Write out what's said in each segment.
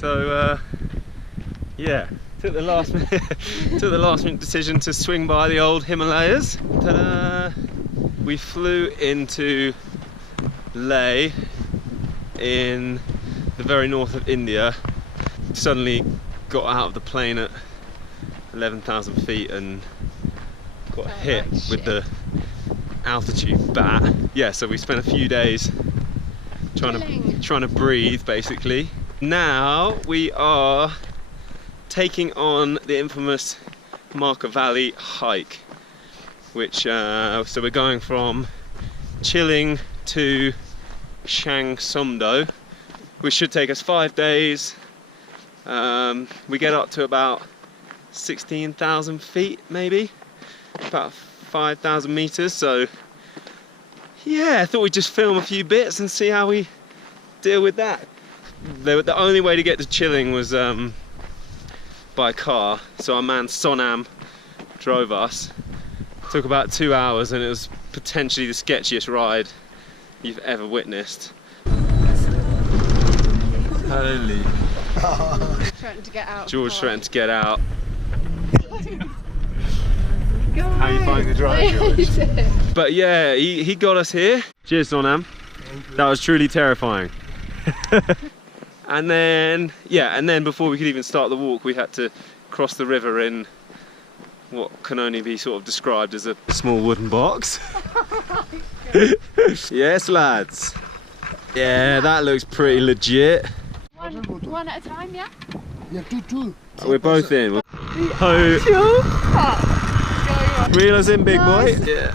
So yeah, took the last minute decision to swing by the old Himalayas. Ta-da! We flew into Leh in the very north of India. Suddenly got out of the plane at 11,000 feet and got hit with the altitude bat. Yeah, so we spent a few days trying to breathe, basically. Now we are taking on the infamous Markha Valley hike, which so we're going from Chilling to Chiang Somdo, which should take us 5 days. We get up to about 16,000 feet, maybe about 5,000 meters. So yeah, I thought we'd just film a few bits and see how we deal with that. The only way to get to Chilling was by car, so our man Sonam drove us. It took about 2 hours and it was potentially the sketchiest ride you've ever witnessed. Holy. Threatened to get out. George threatened to get out. How are you finding the drive, George? But yeah, he got us here. Cheers, Sonam. That was truly terrifying. And then, yeah, and then before we could even start the walk, we had to cross the river in what can only be sort of described as a small wooden box. Yes, lads. Yeah, that looks pretty legit. One at a time, yeah? Yeah, two. We're both in. Reel us in, big boy. Yeah.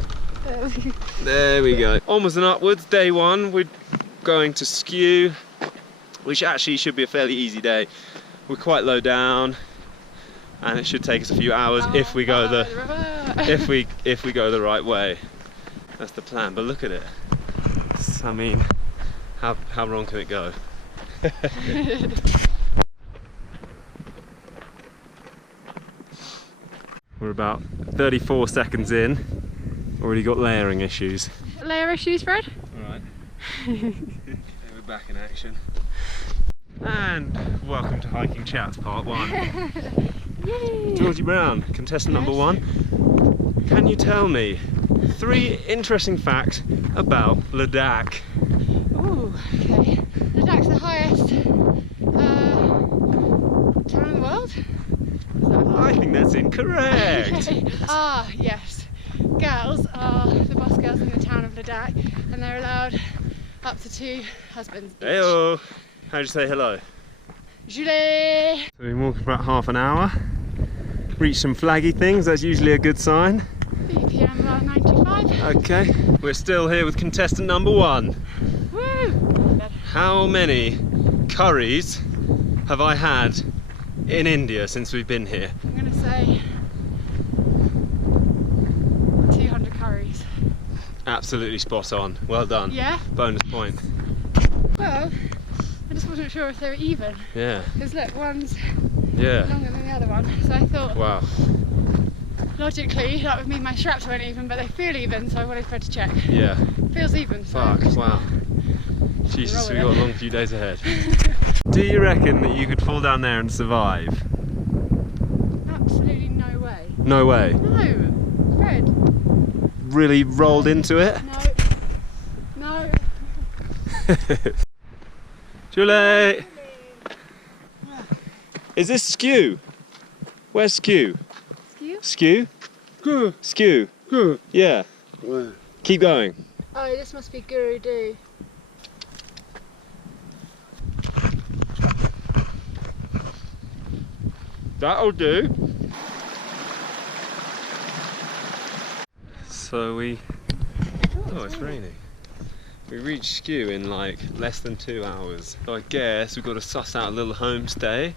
There we go. Onwards and upwards, day one. We're going to Skew, which actually should be a fairly easy day. We're quite low down, and it should take us a few hours if we go the if we go the right way. That's the plan. But look at it. I mean, how wrong can it go? We're about 34 seconds in. Already got layering issues. Layer issues, Fred? Alright. Okay, we're back in action. And welcome to Hiking Chats Part 1. Yay! Georgie Brown, contestant number 1. Can you tell me 3 interesting facts about Ladakh? Ooh, okay. Ladakh's the highest town in the world? I think that's incorrect. Okay. Ah, yes. Girls are the boss girls in the town of Ladakh, and they're allowed up to 2 husbands each. Heyo! How'd you say hello? Julie! So we've been walking for about half an hour. Reached some flaggy things, that's usually a good sign. BPM about 95. Okay, we're still here with contestant number 1. Woo! How many curries have I had in India since we've been here? I'm going to say 200 curries. Absolutely spot on. Well done. Yeah? Bonus point. Well, I just wasn't sure if they were even. Yeah. Because look, one's Yeah. longer than the other one. So I thought, Wow. logically, that would mean my straps weren't even, but they feel even, so I wanted Fred to check. Yeah. Feels even, so Fuck. I'm just Wow. gonna Jesus, roll we've with got a long few days ahead. Do you reckon that you could fall down there and survive? Absolutely no way. No way. No! Fred! Really rolled into it? No. Julie! Is this Skew? Where's Skew? Skew? Skew? Good. Skew? Good. Yeah. Well, Keep going. Oh, this must be Guru Do. That'll do. So oh, it's raining. We reached Skew in like less than 2 hours. So I guess we've got to suss out a little homestay,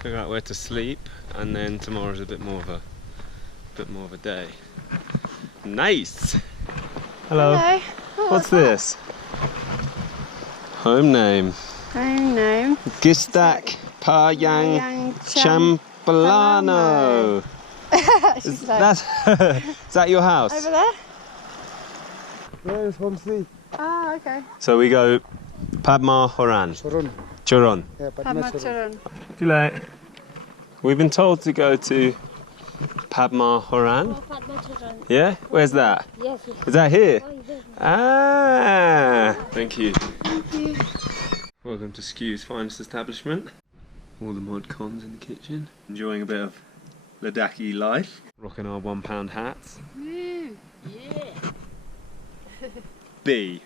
figure out where to sleep, and then tomorrow's a bit more of a day. Nice. Hello. Hello. Oh, What's this? Home name. Home name. Gistak Payang Champalano. Is that your house? Over there? where is homestay? Ah, okay. So we go Padma Horan. Sharon. Choron. Yeah, Padmacharan. Padmacharan. We've been told to go to Padmacharan. Padmacharan. Yeah? Where's that? Yes, yes. Is that here? Oh, yes. Ah! Thank you. Welcome to Skew's finest establishment. All the mod cons in the kitchen. Enjoying a bit of Ladakhi life. Rocking our £1 hats. Woo. Yeah. B.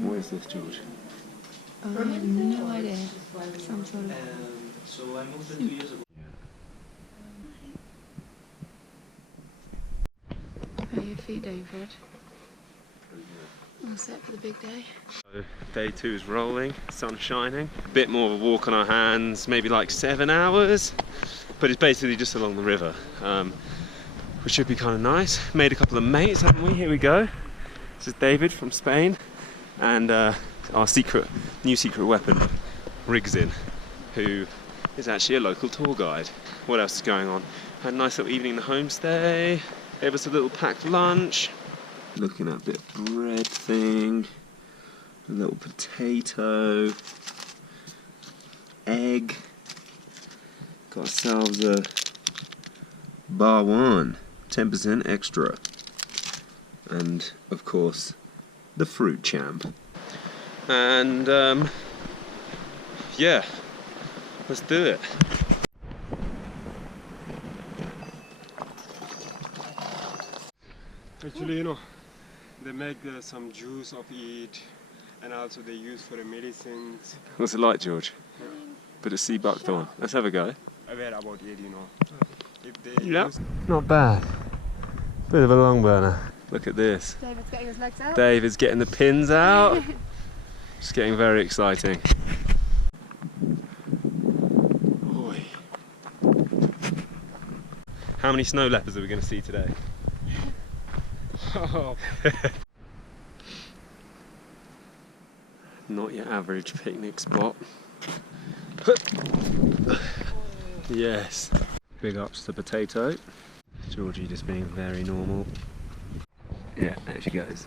What is this, George? No idea. Some sort of. How are your feet doing, Fred? All set for the big day. So, day 2 is rolling, sun's shining. A bit more of a walk on our hands, maybe like 7 hours. But it's basically just along the river, which should be kind of nice. Made a couple of mates, haven't we? Here we go. This is David from Spain, and our new secret weapon, Rigzin, who is actually a local tour guide. What else is going on? Had a nice little evening in the homestay. Gave us a little packed lunch. Looking at a bit of bread thing. A little potato. Egg. Got ourselves a bar one. 10% extra. And of course, the fruit champ. And yeah, let's do it. Actually, you know, they make some juice of it, and also they use for the medicines. What's it like, George? Bit of sea buckthorn. Let's have a go. Aware about it, you know. If they use Not bad. Bit of a long burner. Look at this. David's getting his legs out. David's getting the pins out. It's getting very exciting. Oi. How many snow leopards are we going to see today? Not your average picnic spot. Yes. Big ups to potato. Georgie just being very normal. Yeah, there she goes.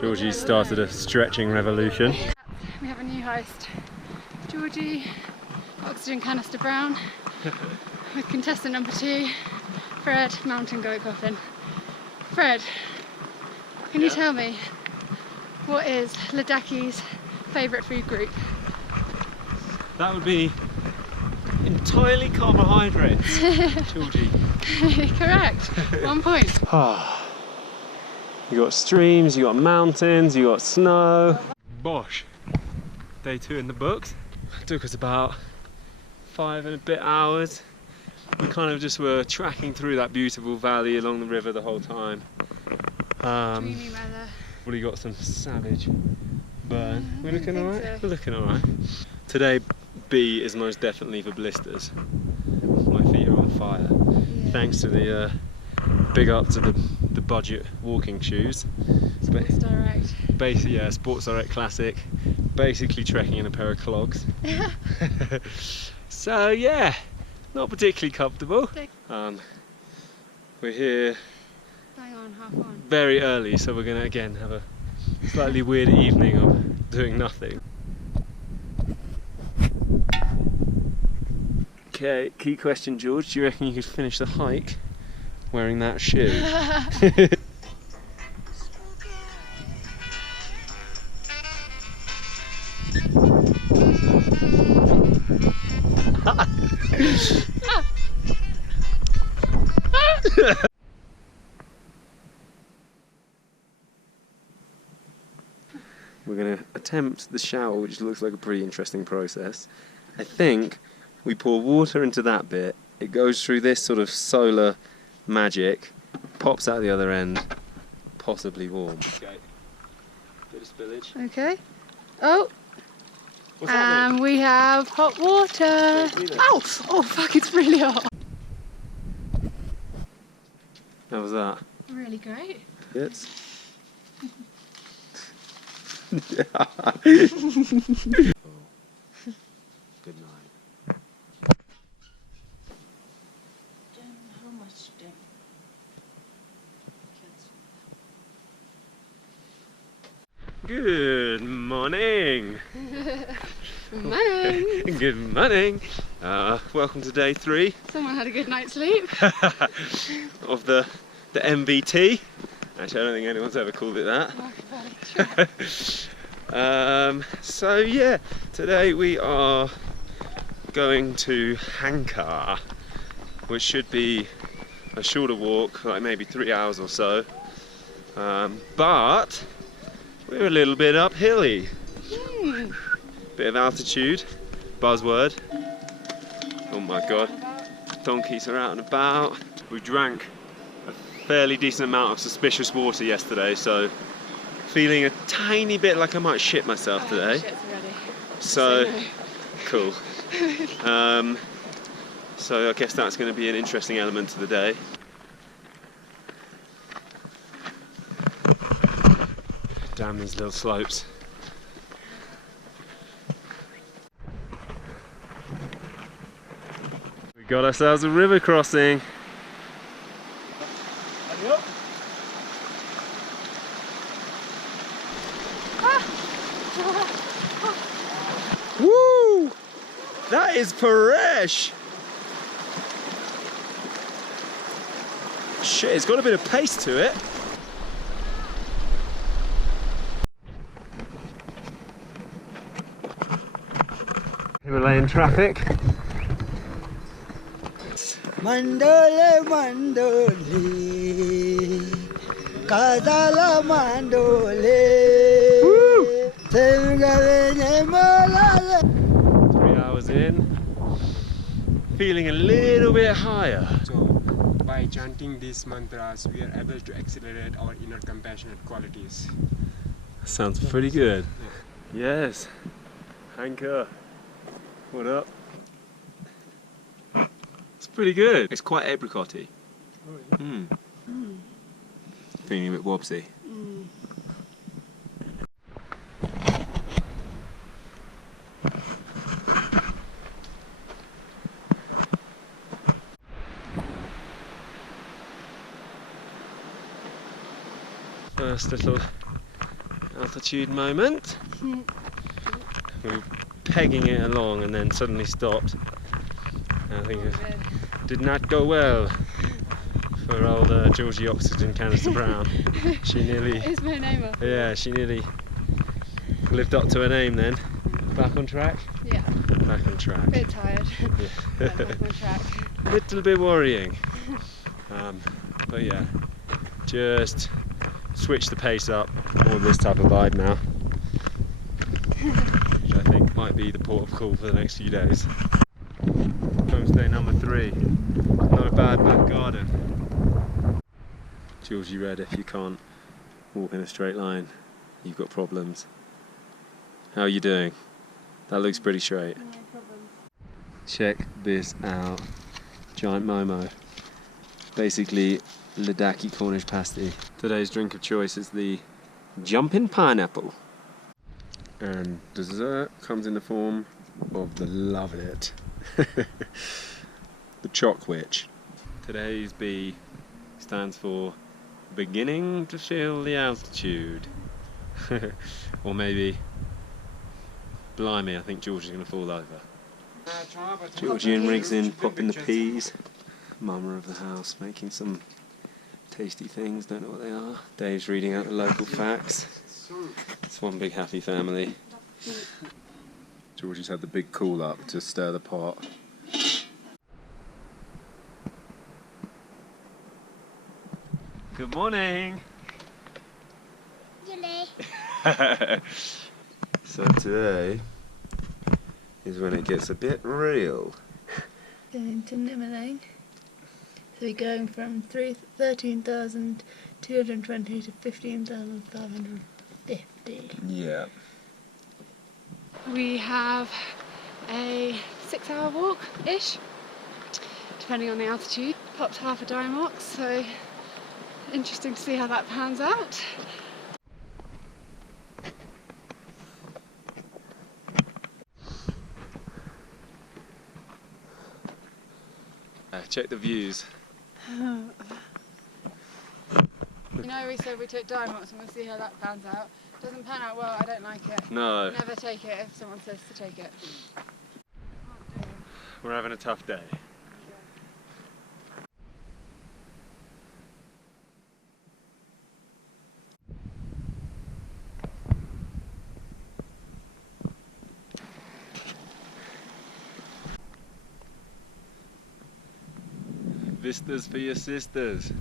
Georgie started a stretching revolution. We have a new host. Georgie, oxygen canister brown, with contestant number 2, Fred, mountain goat coffin. Fred, can you tell me what is Ladakhi's favourite food group? That would be entirely carbohydrates, Georgie. Correct. 1 point. You got streams, you got mountains, you got snow. Bosh. Day 2 in the books. It took us about 5 and a bit hours. We kind of just were tracking through that beautiful valley along the river the whole time. Dreamy weather. Probably got some savage burn. We're looking alright? so. We're looking alright. Today B is most definitely for blisters. My feet are on fire. Yeah. Thanks to the big up to the budget walking shoes. Sports Direct. Basically, yeah, Sports Direct Classic. Basically trekking in a pair of clogs. So yeah, not particularly comfortable. We're here Hang on, half on. very early, so we're gonna again have a slightly weird evening of doing nothing. Okay, key question, George. Do you reckon you could finish the hike wearing that shoe? We're going to attempt the shower, which looks like a pretty interesting process. I think we pour water into that bit, it goes through this sort of solar magic, pops out the other end, possibly warm. Okay. Bit of spillage. Okay. Oh, What's that and we have hot water. Ow! Oh fuck, it's really hot. How was that? Really great. Yes. Good night. How much then? Good morning. Morning. Good morning. Welcome to day 3 Someone had a good night's sleep. of the MVT. Actually, I don't think anyone's ever called it that. Markha Valley Trek. So yeah, today we are going to Hankar, which should be a shorter walk, like maybe 3 hours or so. But we're a little bit uphilly. Bit of altitude, buzzword. Oh my god, donkeys are out and about. We drank a fairly decent amount of suspicious water yesterday, so feeling a tiny bit like I might shit myself today. Shit's ready. So no. cool. So I guess that's going to be an interesting element to the day. Damn these little slopes. We got ourselves a river crossing. Woo! That is Paresh! Shit, it's got a bit of pace to it. Himalayan traffic. Mandole, mandole, Kazala mandole. Woo! 3 hours in, feeling a little bit higher. So by chanting these mantras, we are able to accelerate our inner compassionate qualities. Sounds pretty good. Yes. Hankar. What up? It's pretty good. It's quite apricotty. Feeling a bit wobsy. First little altitude moment. We were pegging it along and then suddenly stopped. I think it did not go well for old Georgie Oxygen Canister Brown. She nearly, It's my name. yeah, she nearly lived up to her name then. Back on track? Yeah. Back on track. Bit tired. Yeah. Back on track. Little bit worrying. But yeah, just switch the pace up. More this type of vibe now. Which I think might be the port of call for the next few days. Homestay number 3. Not a bad back garden. Georgie read, if you can't walk in a straight line, you've got problems. How are you doing? That looks pretty straight. No problem. Check this out. Giant Momo. Basically Ladakhi Cornish pasty. Today's drink of choice is the Jumpin' Pineapple. And dessert comes in the form of the Love It. The Choc Witch. Today's B stands for beginning to feel the altitude. Or maybe, blimey, I think Georgie's going to fall over. Georgie and Riggs in popping the peas. Mama of the house making some tasty things, don't know what they are. Dave's reading out the local facts. It's one big happy family. Georgie's had the big call up to stir the pot. Good morning! So today is when it gets a bit real. Going to Himalayas. So we're going from 13,220 to 15,550. Yeah. We have a 6-hour walk-ish, depending on the altitude. Popped half a Diamox, so interesting to see how that pans out. Check the views. You know, we said we took Dimox and we'll see how that pans out. Doesn't pan out well, I don't like it. No. Never take it if someone says to take it. We're having a tough day. Vistas for your sisters.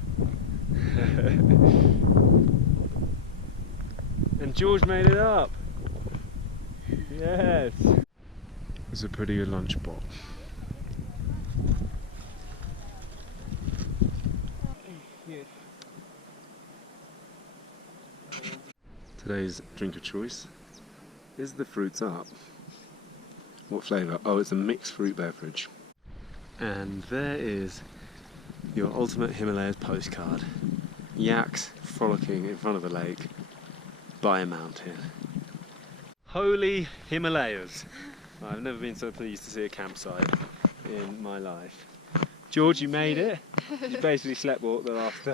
And George made it up. Yes. It's a pretty good lunch spot. Today's drink of choice is the Fruits Up. What flavour? Oh, it's a mixed fruit beverage. And there is your ultimate Himalayas postcard. Yaks frolicking in front of a lake by a mountain. Holy Himalayas! I've never been so pleased to see a campsite in my life. George, you made it. You basically slept walked the last.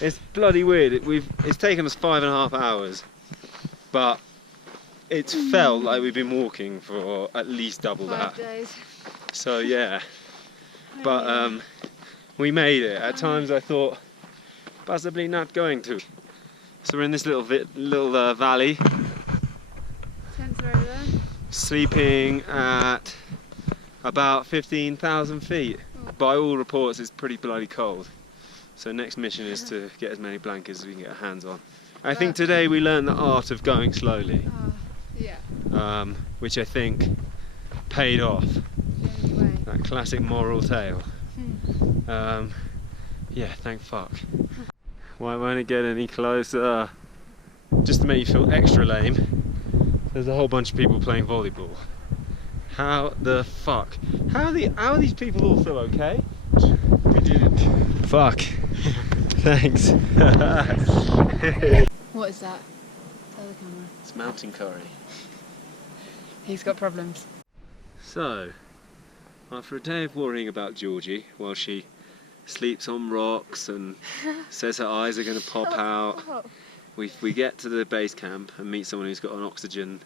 It's bloody weird. It's taken us 5.5 hours, but it's felt like we've been walking for at least double 5 that. days. So yeah, but we made it. At times I thought possibly not going to. So we're in this little valley, Tents are over there. sleeping at about 15,000 feet. By all reports, it's pretty bloody cold. So next mission is to get as many blankets as we can get our hands on. I think today we learned the art of going slowly, Yeah. which I think paid off. The only way. That classic moral tale. Yeah, thank fuck. Why won't it get any closer? Just to make you feel extra lame, there's a whole bunch of people playing volleyball. How the fuck? How are these people also okay? We did it. Fuck. Thanks. What is that? Tell the camera. It's mountain curry. He's got problems. So, after a day of worrying about Georgie while she sleeps on rocks and says her eyes are going to pop out, we get to the base camp and meet someone who's got an oxygen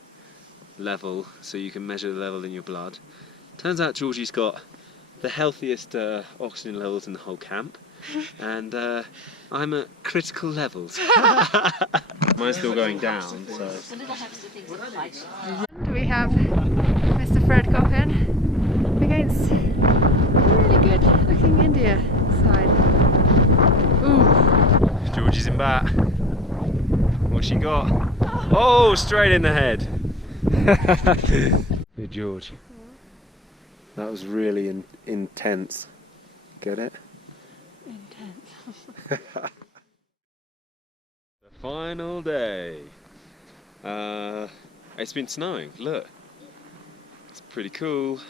level so you can measure the level in your blood. Turns out Georgie's got the healthiest oxygen levels in the whole camp, and I'm at critical levels. Mine's still going down, so... We have Mr. Fred Coppin against really good looking India side. Ooh. Georgie's in bat. What's she got? Oh, straight in the head. Hey George. That was really intense. Get it? Intense. The final day. It's been snowing, look. It's pretty cool.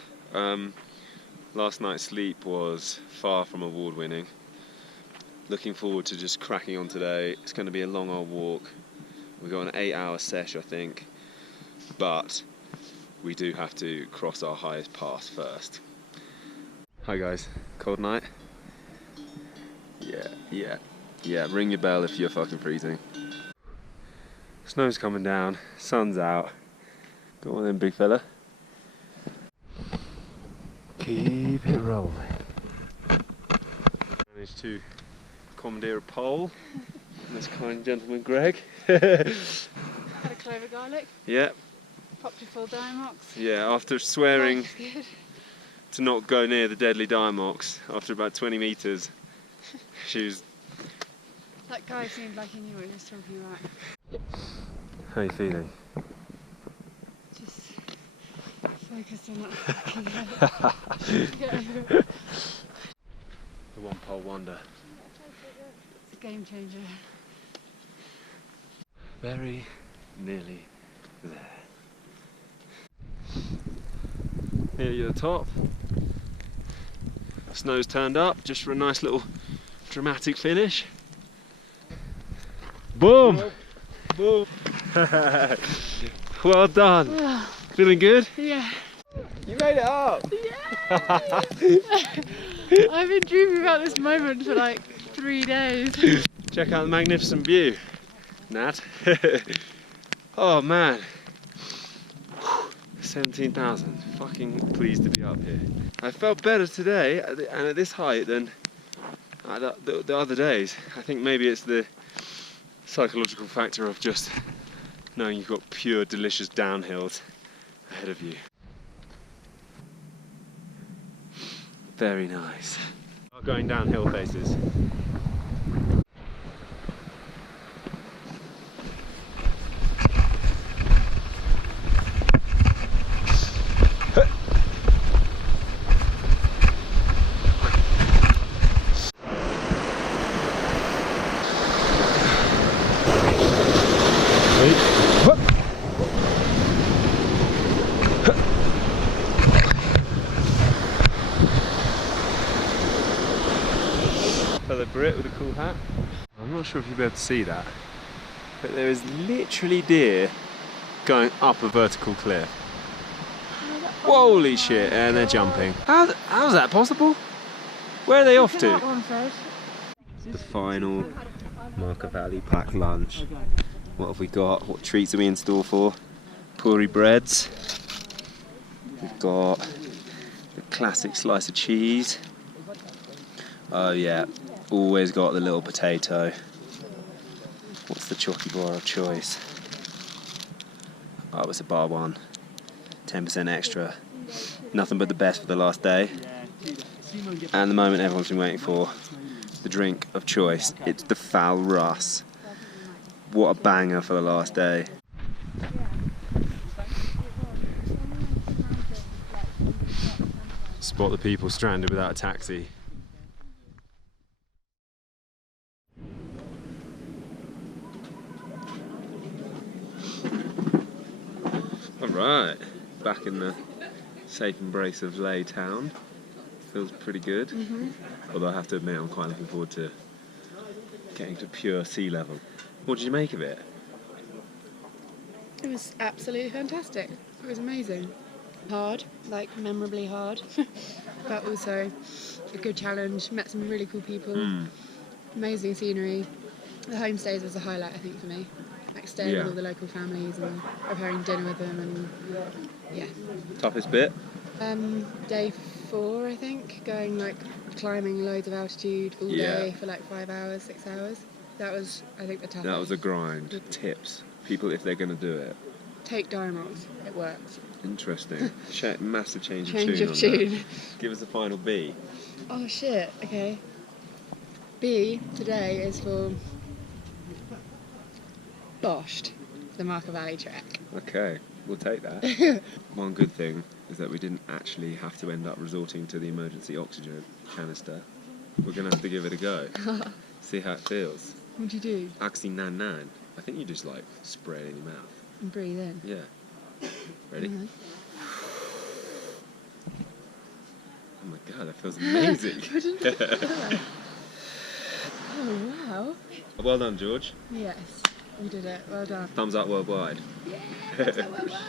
Last night's sleep was far from award winning. Looking forward to just cracking on today. It's going to be a long old walk. We've got an 8-hour sesh, I think. But we do have to cross our highest pass first. Hi guys, cold night? Yeah, ring your bell if you're fucking freezing. Snow's coming down, sun's out. Go on then, big fella. Keep it rolling. Managed to commandeer a pole. This kind gentleman, Greg. Had a clove of garlic. Yeah. Popped a full Dimox. Yeah, after swearing That's good. to not go near the deadly Dimox after about 20 metres, she was... That guy seemed like he knew what he was talking about. How are you feeling? Just focused on that fucking head. Get over it. The one pole wonder. It's a game changer. Very nearly there. Here at the top. Snow's turned up just for a nice little dramatic finish. Boom! Boom! Well done. Feeling good? Yeah. You made it up! I've been dreaming about this moment for like 3 days. Check out the magnificent view, Nat. Oh man. 17,000. Fucking pleased to be up here. I felt better today and at this height than the other days. I think maybe it's the psychological factor of just knowing you've got pure delicious downhills ahead of you. Very nice. Going downhill faces. Fellow Brit with a cool hat. I'm not sure if you'll be able to see that, but there is literally deer going up a vertical cliff. Holy shit, and they're jumping. How's that possible? Where are they off to? The final Markha Valley packed lunch. What have we got? What treats are we in store for? Puri breads. We've got the classic slice of cheese. Oh yeah, always got the little potato. What's the chalky bar of choice? Oh, it's a bar one. 10% extra. Nothing but the best for the last day. And the moment everyone's been waiting for. The drink of choice. It's the foul Russ. What a banger for the last day. Spot the people stranded without a taxi. Alright, back in the safe embrace of Leh town. Feels pretty good. Although I have to admit I'm quite looking forward to getting to pure sea level. What did you make of it? It was absolutely fantastic. It was amazing. Hard, like memorably hard, but also a good challenge. Met some really cool people. Amazing scenery. The homestays was a highlight, I think, for me. Like staying with all the local families and preparing dinner with them, and yeah. Toughest bit? Day 4, I think, going like climbing loads of altitude all day for like 5 hours, 6 hours. That was, I think, the toughest. That was a grind. Tips. People, if they're going to do it. Take Diamox, it works. Interesting. Massive change of Change tune. of tune. Give us a final B. Oh shit, okay. B today is for Boshed, the Markha Valley Trek. Okay, we'll take that. One good thing is that we didn't actually have to end up resorting to the emergency oxygen canister. We're going to have to give it a go. See how it feels. What do you do? Oxy nan nan. I think you just like spray it in your mouth. And breathe in. Yeah. Ready? Oh my god, that feels amazing. Oh wow. Well done, George. Yes, we did it. Well done. Thumbs up worldwide. Yeah, thumbs up worldwide.